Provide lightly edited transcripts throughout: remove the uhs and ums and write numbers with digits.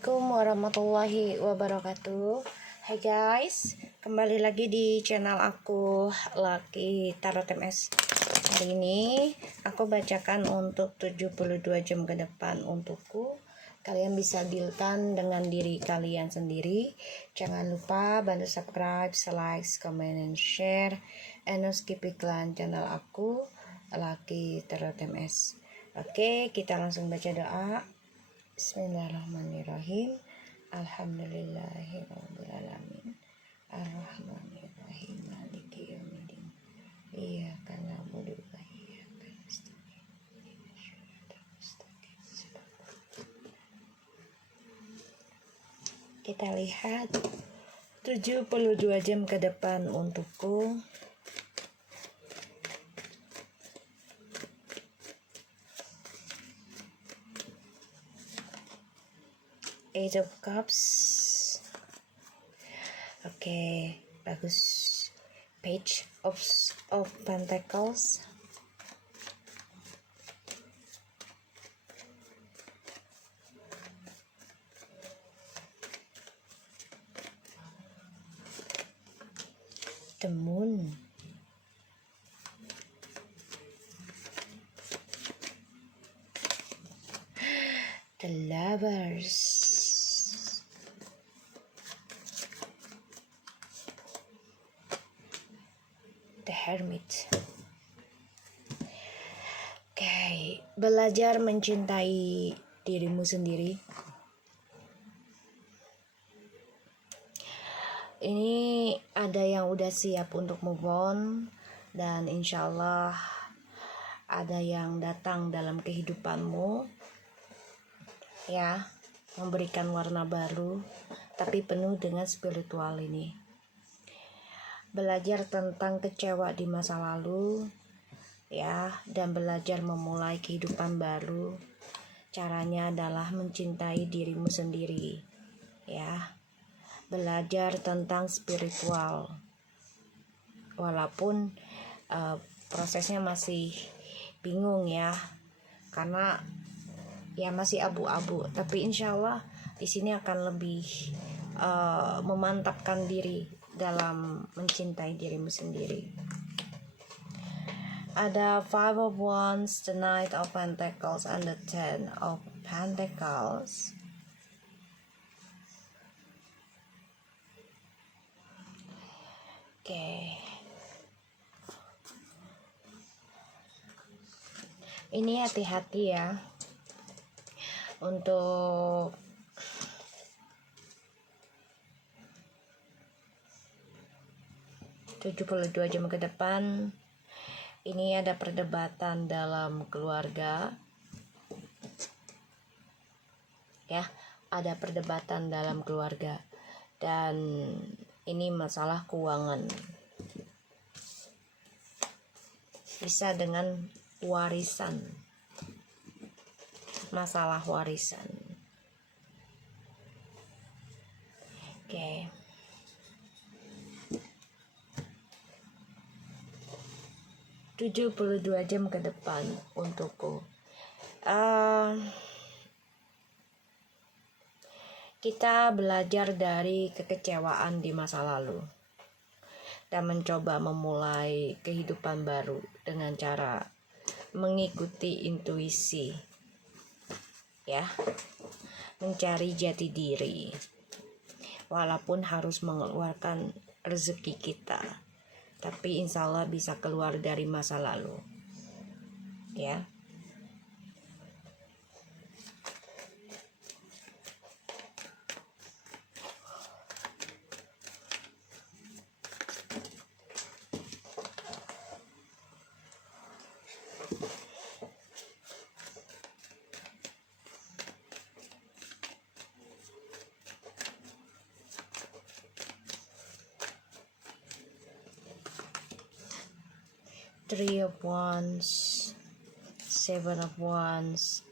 Assalamualaikum warahmatullahi wabarakatuh. Hai guys, kembali lagi di channel aku Lucky Tarot MS. Hari ini aku bacakan untuk 72 jam ke depan untukku. Kalian bisa dealkan dengan diri kalian sendiri. Jangan lupa bantu subscribe, like, comment, and share. And no skip iklan channel aku Lucky Tarot MS. Oke, kita langsung baca doa. Bismillahirrahmanirrahim. Alhamdulillahirrahmanirrahim. Ar-Rahmanirrahim. Maliki yaumiddin. Iyyaka na'budu wa iyyaka nasta'in. Kita lihat 72 jam ke depan untukku. Eight of Cups. Oke, bagus. Page of Pentacles. The Moon. The Lovers. The Hermit. Oke, belajar mencintai dirimu sendiri. Ini ada yang udah siap untuk move on, dan insya Allah ada yang datang dalam kehidupanmu, ya, memberikan warna baru, tapi penuh dengan spiritual ini. Belajar tentang kecewa di masa lalu, ya, dan belajar memulai kehidupan baru. Caranya adalah mencintai dirimu sendiri, ya. Belajar tentang spiritual, walaupun prosesnya masih bingung, ya, karena ya masih abu-abu, tapi insya Allah di sini akan lebih memantapkan diri dalam mencintai dirimu sendiri. Ada Five of Wands, the Knight of Pentacles, and the Ten of Pentacles. Oke. Ini hati-hati ya untuk (72 jam ke depan. Ini ada perdebatan dalam keluarga, ya, ada perdebatan dalam keluarga, dan ini masalah keuangan, bisa dengan warisan, masalah warisan. Oke. Okay. 72 jam ke depan untukku. Kita belajar dari kekecewaan di masa lalu dan mencoba memulai kehidupan baru dengan cara mengikuti intuisi, ya, mencari jati diri, walaupun harus mengeluarkan rezeki kita, tapi insya Allah bisa keluar dari masa lalu, ya. Three of Wands, Seven of Wands,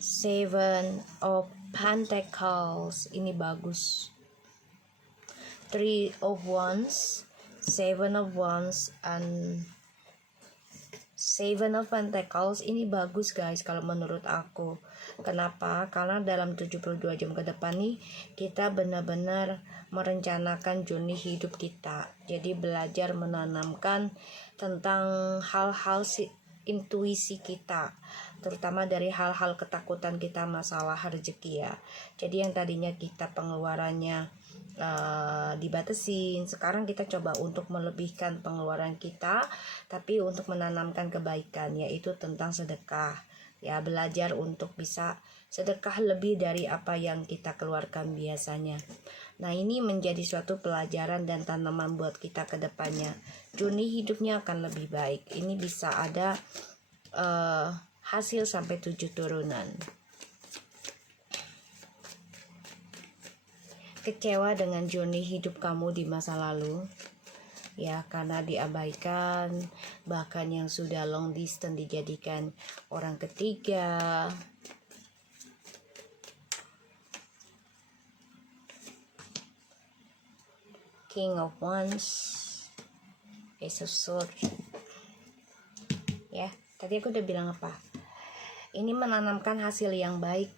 Seven of Pentacles. Ini bagus. Three of Wands, Seven of Wands, and Seven of Pentacles. Ini bagus guys kalau menurut aku. Kenapa? Karena dalam 72 jam ke depan nih kita benar-benar merencanakan journey hidup kita. Jadi belajar menanamkan tentang hal-hal intuisi kita, terutama dari hal-hal ketakutan kita masalah rezeki ya. Jadi yang tadinya kita pengeluarannya dibatasin, sekarang kita coba untuk melebihkan pengeluaran kita, tapi untuk menanamkan kebaikan, yaitu tentang sedekah ya. Belajar untuk bisa sedekah lebih dari apa yang kita keluarkan biasanya. Nah, ini menjadi suatu pelajaran dan tanaman buat kita ke depannya. Journey hidupnya akan lebih baik. Ini bisa ada hasil sampai 7 turunan. Kecewa dengan journey hidup kamu di masa lalu ya, karena diabaikan, bahkan yang sudah long distance dijadikan orang ketiga. King of Wands, Ace of Swords ya. Tadi aku udah bilang apa? Ini menanamkan hasil yang baik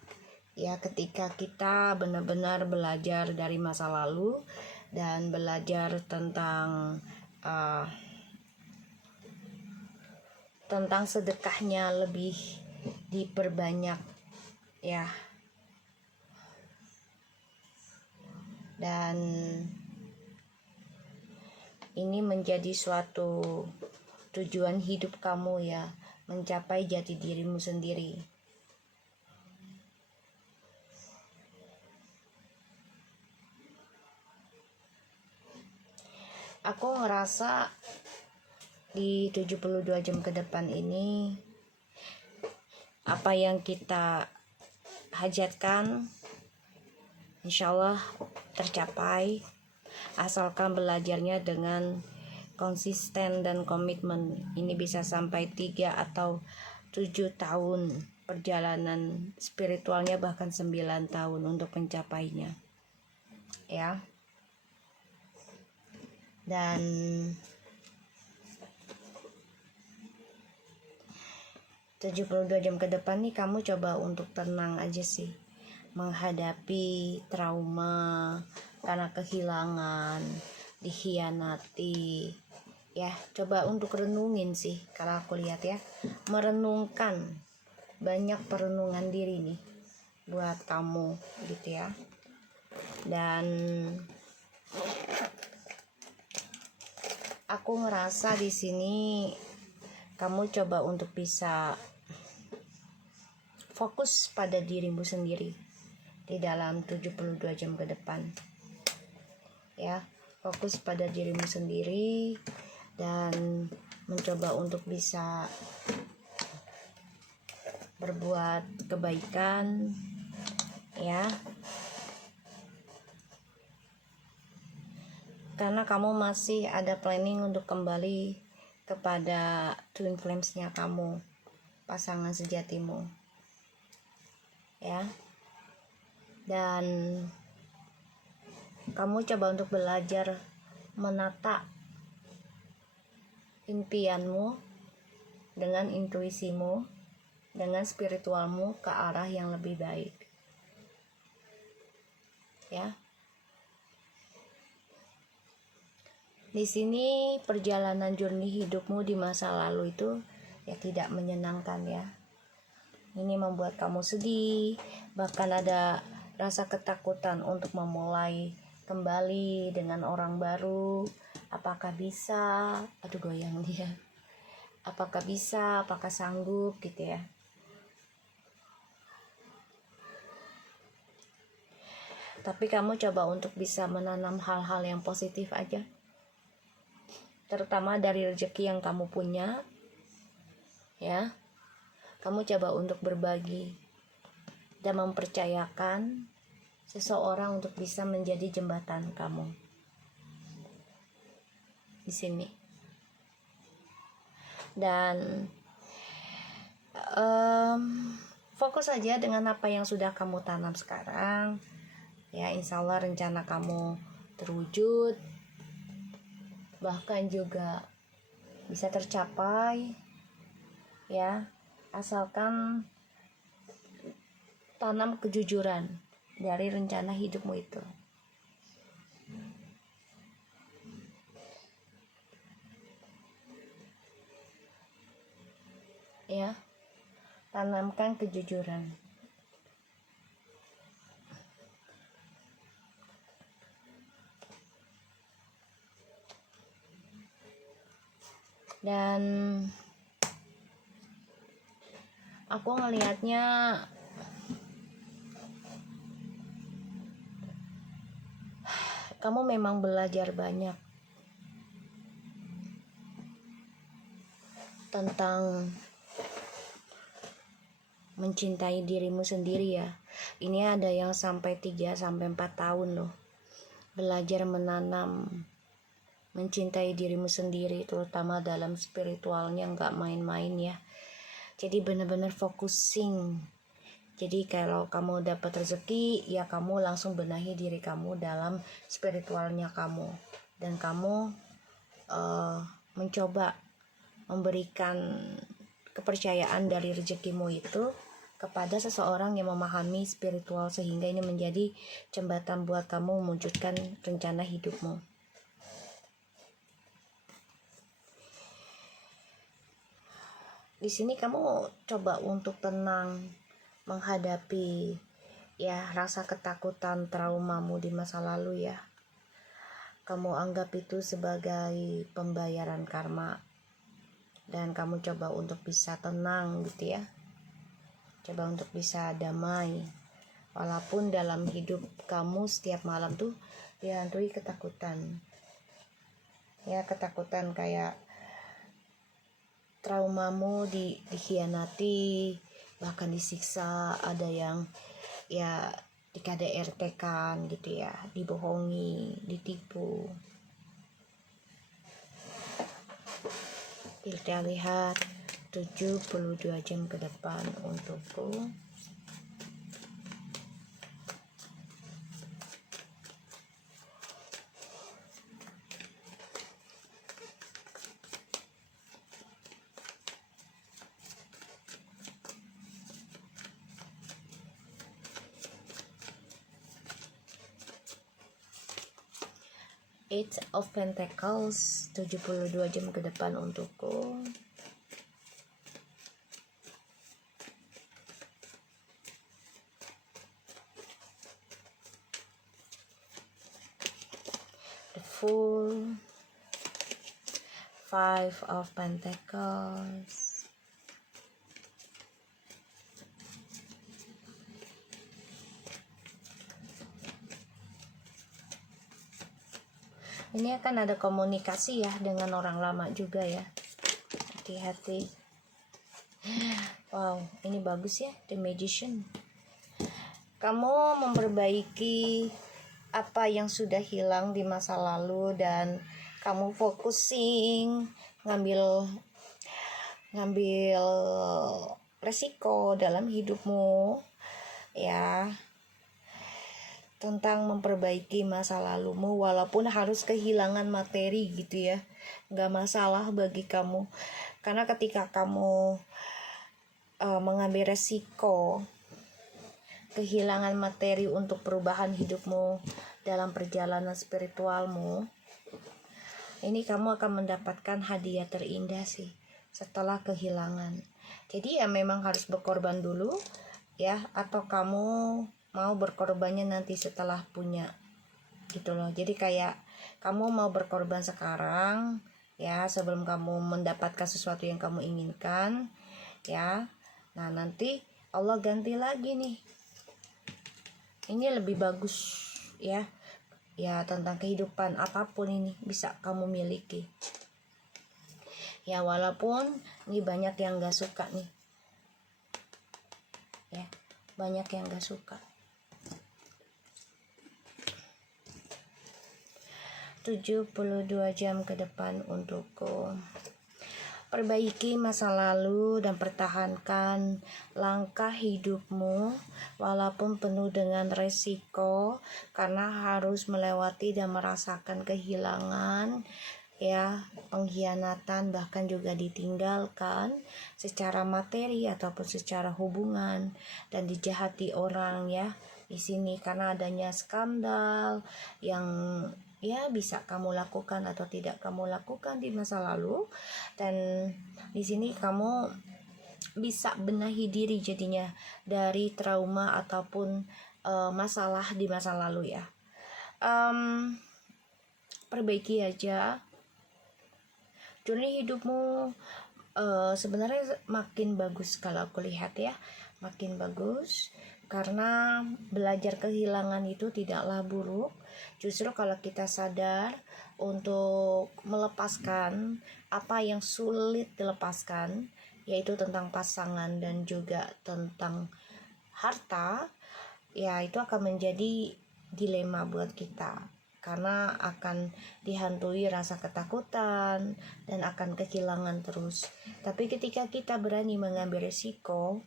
ya, ketika kita benar-benar belajar dari masa lalu dan belajar tentang sedekahnya lebih diperbanyak ya. Dan ini menjadi suatu tujuan hidup kamu ya, mencapai jati dirimu sendiri. Aku ngerasa di 72 jam ke depan ini apa yang kita hajatkan insya Allah tercapai, asalkan belajarnya dengan konsisten dan komitmen. Ini bisa sampai 3 atau 7 tahun perjalanan spiritualnya, bahkan 9 tahun untuk mencapainya ya. Dan tujuh 72 jam ke depan nih kamu coba untuk tenang aja sih menghadapi trauma karena kehilangan, dikhianati ya. Coba untuk renungin sih, kalau aku lihat ya, merenungkan, banyak perenungan diri nih buat kamu gitu ya. Dan aku ngerasa di sini kamu coba untuk bisa fokus pada dirimu sendiri di dalam 72 jam ke depan ya. Fokus pada dirimu sendiri dan mencoba untuk bisa berbuat kebaikan ya, karena kamu masih ada planning untuk kembali kepada twin flames-nya kamu, pasangan sejatimu ya. Dan kamu coba untuk belajar menata impianmu dengan intuisimu, dengan spiritualmu ke arah yang lebih baik ya. Di sini perjalanan journey hidupmu di masa lalu itu ya tidak menyenangkan ya. Ini membuat kamu sedih, bahkan ada rasa ketakutan untuk memulai kembali dengan orang baru. Apakah bisa? Aduh, goyang dia. Apakah bisa? Apakah sanggup gitu ya. Tapi kamu coba untuk bisa menanam hal-hal yang positif aja, terutama dari rezeki yang kamu punya ya. Kamu coba untuk berbagi dan mempercayakan seseorang untuk bisa menjadi jembatan kamu di sini. Dan fokus saja dengan apa yang sudah kamu tanam sekarang ya. Insya Allah rencana kamu terwujud, bahkan juga bisa tercapai ya, asalkan tanam kejujuran dari rencana hidupmu itu. Ya, tanamkan kejujuran. Dan aku ngelihatnya kamu memang belajar banyak tentang mencintai dirimu sendiri ya. Ini ada yang sampai 3-4 tahun loh. Belajar menanam mencintai dirimu sendiri, terutama dalam spiritualnya, nggak main-main ya. Jadi benar-benar focusing. Jadi kalau kamu dapat rezeki, ya kamu langsung benahi diri kamu dalam spiritualnya kamu. Dan kamu mencoba memberikan kepercayaan dari rezekimu itu kepada seseorang yang memahami spiritual, sehingga ini menjadi jembatan buat kamu mewujudkan rencana hidupmu. Di sini kamu coba untuk tenang menghadapi ya rasa ketakutan, traumamu di masa lalu ya. Kamu anggap itu sebagai pembayaran karma, dan kamu coba untuk bisa tenang gitu ya. Coba untuk bisa damai, walaupun dalam hidup kamu setiap malam tuh dihantui ketakutan. Ya, ketakutan kayak traumamu dikhianati, bahkan disiksa, ada yang ya di-KDRT-kan gitu ya, dibohongi, ditipu. Kita lihat 72 jam ke depan untukku. Eight of Pentacles, 72 jam ke depan untukku. The Fool, Five of Pentacles. Ini akan ada komunikasi ya dengan orang lama juga ya. Hati-hati. Wow, ini bagus ya, The Magician. Kamu memperbaiki apa yang sudah hilang di masa lalu, dan kamu focusing ngambil resiko dalam hidupmu ya, tentang memperbaiki masa lalumu, walaupun harus kehilangan materi gitu ya, nggak masalah bagi kamu, karena ketika kamu mengambil resiko kehilangan materi untuk perubahan hidupmu dalam perjalanan spiritualmu, ini kamu akan mendapatkan hadiah terindah sih setelah kehilangan. Jadi ya memang harus berkorban dulu ya, atau kamu mau berkorbannya nanti setelah punya gitu loh. Jadi kayak kamu mau berkorban sekarang ya, sebelum kamu mendapatkan sesuatu yang kamu inginkan ya. Nah nanti Allah ganti lagi nih, ini lebih bagus ya. Ya, tentang kehidupan apapun ini bisa kamu miliki ya, walaupun ini banyak yang gak suka nih ya, banyak yang gak suka. 72 jam ke depan untukku. Perbaiki masa lalu dan pertahankan langkah hidupmu walaupun penuh dengan resiko, karena harus melewati dan merasakan kehilangan ya, pengkhianatan, bahkan juga ditinggalkan secara materi ataupun secara hubungan, dan dijahati orang ya di sini karena adanya skandal yang ya bisa kamu lakukan atau tidak kamu lakukan di masa lalu. Dan di sini kamu bisa benahi diri jadinya dari trauma ataupun masalah di masa lalu ya. Perbaiki aja journey hidupmu. Sebenarnya makin bagus kalau aku lihat ya, makin bagus karena belajar kehilangan itu tidaklah buruk. Justru kalau kita sadar untuk melepaskan apa yang sulit dilepaskan, yaitu tentang pasangan dan juga tentang harta, ya itu akan menjadi dilema buat kita karena akan dihantui rasa ketakutan dan akan kehilangan terus. Tapi ketika kita berani mengambil risiko,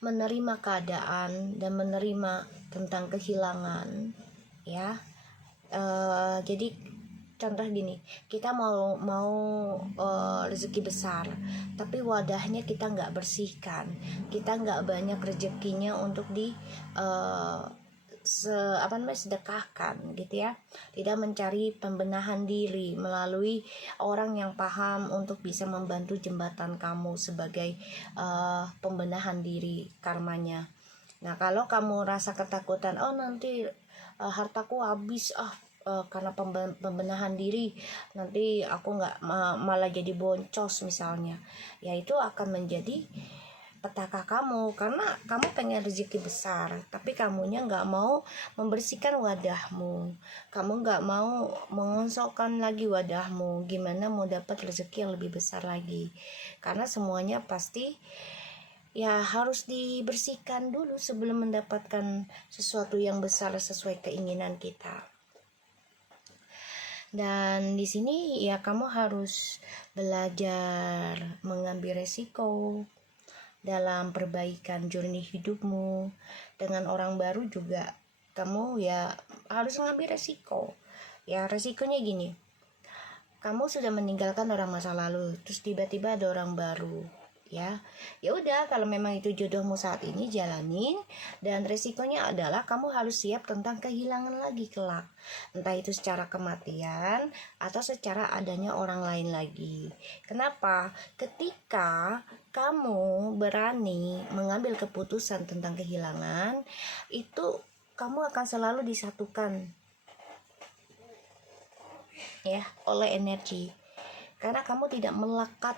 menerima keadaan dan menerima tentang kehilangan ya, jadi contoh gini, kita mau rezeki besar tapi wadahnya kita nggak bersihkan, kita nggak banyak rezekinya untuk di sedekahkan gitu ya, tidak mencari pembenahan diri melalui orang yang paham untuk bisa membantu jembatan kamu sebagai pembenahan diri karmanya. Nah kalau kamu rasa ketakutan, oh nanti hartaku habis karena pembenahan diri, nanti aku nggak malah jadi boncos misalnya, ya itu akan menjadi petaka kamu karena kamu pengen rezeki besar tapi kamunya nggak mau membersihkan wadahmu, kamu nggak mau mengosokkan lagi wadahmu, gimana mau dapat rezeki yang lebih besar lagi, karena semuanya pasti ya harus dibersihkan dulu sebelum mendapatkan sesuatu yang besar sesuai keinginan kita. Dan di sini ya kamu harus belajar mengambil resiko dalam perbaikan journey hidupmu. Dengan orang baru juga kamu ya harus mengambil resiko. Ya resikonya gini, kamu sudah meninggalkan orang masa lalu, terus tiba-tiba ada orang baru ya udah, kalau memang itu jodohmu saat ini jalanin, dan resikonya adalah kamu harus siap tentang kehilangan lagi kelak, entah itu secara kematian atau secara adanya orang lain lagi. Kenapa? Ketika kamu berani mengambil keputusan tentang kehilangan, itu kamu akan selalu disatukan ya oleh energi, karena kamu tidak melekat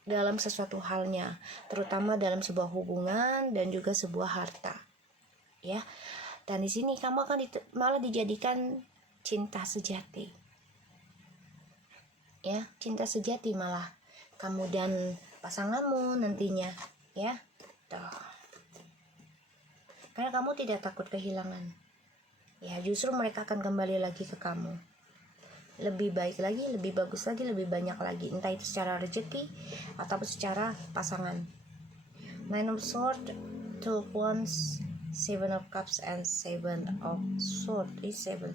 dalam sesuatu halnya, terutama dalam sebuah hubungan dan juga sebuah harta ya. Dan di sini kamu akan malah dijadikan cinta sejati ya, cinta sejati malah kamu dan pasanganmu nantinya ya tuh. Karena kamu tidak takut kehilangan ya, justru mereka akan kembali lagi ke kamu lebih baik lagi, lebih bagus lagi, lebih banyak lagi, entah itu secara rezeki atau secara pasangan. Nine of Swords, Two of Wands, Seven of Cups, and Seven of Swords is 7.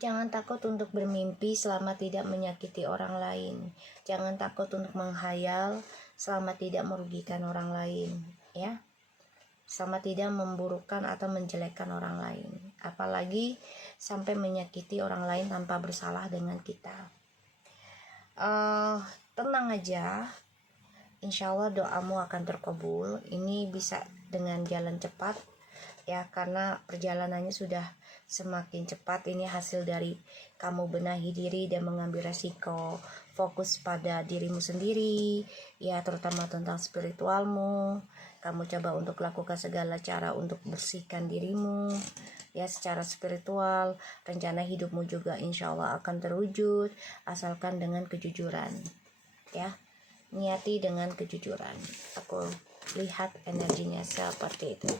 Jangan takut untuk bermimpi selama tidak menyakiti orang lain. Jangan takut untuk menghayal selama tidak merugikan orang lain ya, sama tidak memburukkan atau menjelekkan orang lain, apalagi sampai menyakiti orang lain tanpa bersalah dengan kita. Tenang aja, insya Allah doamu akan terkabul. Ini bisa dengan jalan cepat ya, karena perjalanannya sudah semakin cepat. Ini hasil dari kamu benahi diri dan mengambil resiko, fokus pada dirimu sendiri ya, terutama tentang spiritualmu. Kamu coba untuk lakukan segala cara untuk bersihkan dirimu ya secara spiritual. Rencana hidupmu juga insya Allah akan terwujud asalkan dengan kejujuran ya, niati dengan kejujuran. Aku lihat energinya seperti itu.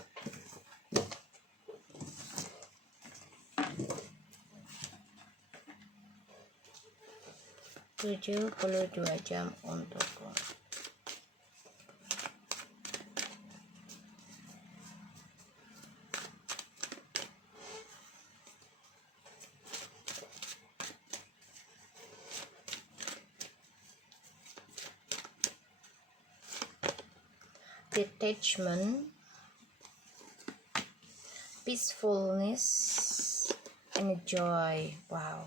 72 jam untukku. detachment, peacefulness, and joy. Wow.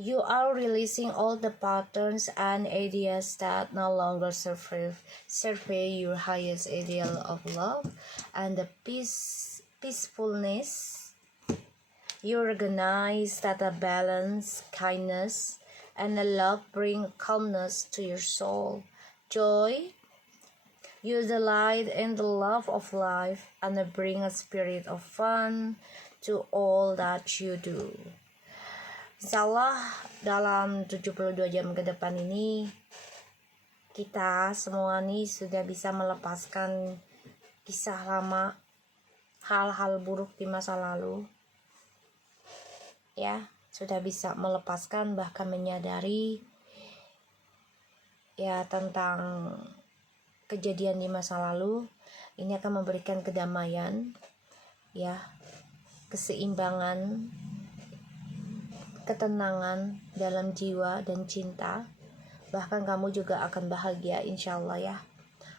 You are releasing all the patterns and ideas that no longer serve your highest ideal of love and the peacefulness. You recognize that a balance, kindness, and a love bring calmness to your soul. Joy, you delight in the love of life and bring a spirit of fun to all that you do. Insya Allah dalam 72 jam ke depan ini kita semua nih sudah bisa melepaskan kisah lama, hal-hal buruk di masa lalu. Ya, sudah bisa melepaskan bahkan menyadari ya tentang kejadian di masa lalu. Ini akan memberikan kedamaian, ya, keseimbangan, ketenangan dalam jiwa dan cinta. Bahkan kamu juga akan bahagia insya Allah ya.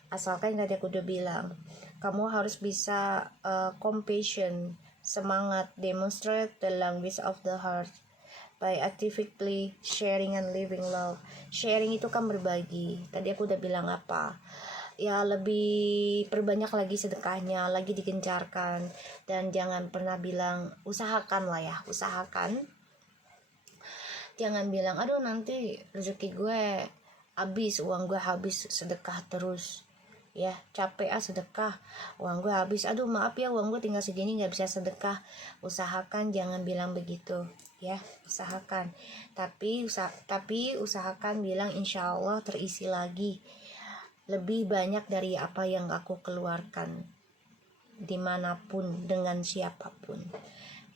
Asalkan tadi aku udah bilang, kamu harus bisa compassion, semangat, demonstrate the language of the heart by actively sharing and living love. Sharing itu kan berbagi. Tadi aku udah bilang apa? Ya, lebih perbanyak lagi sedekahnya, lagi digencarkan, dan jangan pernah bilang usahakan lah ya, usahakan. Jangan bilang aduh nanti rezeki gue habis, uang gue habis, sedekah terus ya, capek sedekah, uang gue habis, aduh maaf ya uang gue tinggal segini nggak bisa sedekah. Usahakan jangan bilang begitu ya, usahakan, tapi usahakan bilang insya Allah terisi lagi lebih banyak dari apa yang aku keluarkan dimanapun dengan siapapun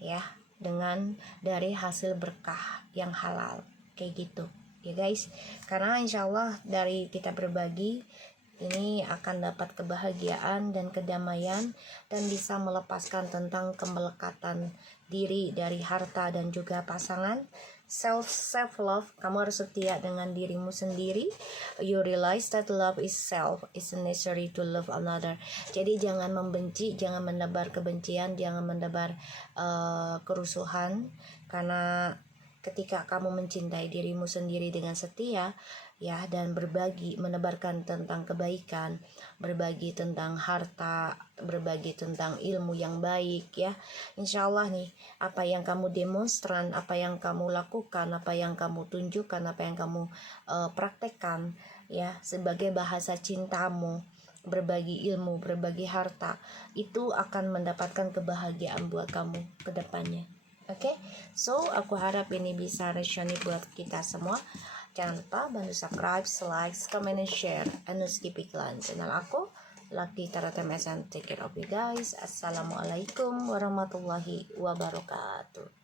ya, dengan dari hasil berkah yang halal kayak gitu ya guys. Karena insya Allah dari kita berbagi ini akan dapat kebahagiaan dan kedamaian dan bisa melepaskan tentang kemelekatan diri dari harta dan juga pasangan. Self love, kamu harus setia dengan dirimu sendiri. You realize that love is self is necessary to love another. Jadi jangan membenci, jangan menebar kebencian, jangan menebar kerusuhan. Karena ketika kamu mencintai dirimu sendiri dengan setia ya, dan berbagi, menebarkan tentang kebaikan, berbagi tentang harta, berbagi tentang ilmu yang baik ya, insya Allah nih apa yang kamu demonstran, apa yang kamu lakukan, apa yang kamu tunjukkan, apa yang kamu praktekkan ya sebagai bahasa cintamu, berbagi ilmu, berbagi harta, itu akan mendapatkan kebahagiaan buat kamu ke depannya. Oke, so aku harap ini bisa resonate buat kita semua. Jangan lupa bantu subscribe, like, comment, and share, and skip iklan channel aku, Lucky Tarot MS, and take care of you guys. Assalamualaikum warahmatullahi wabarakatuh.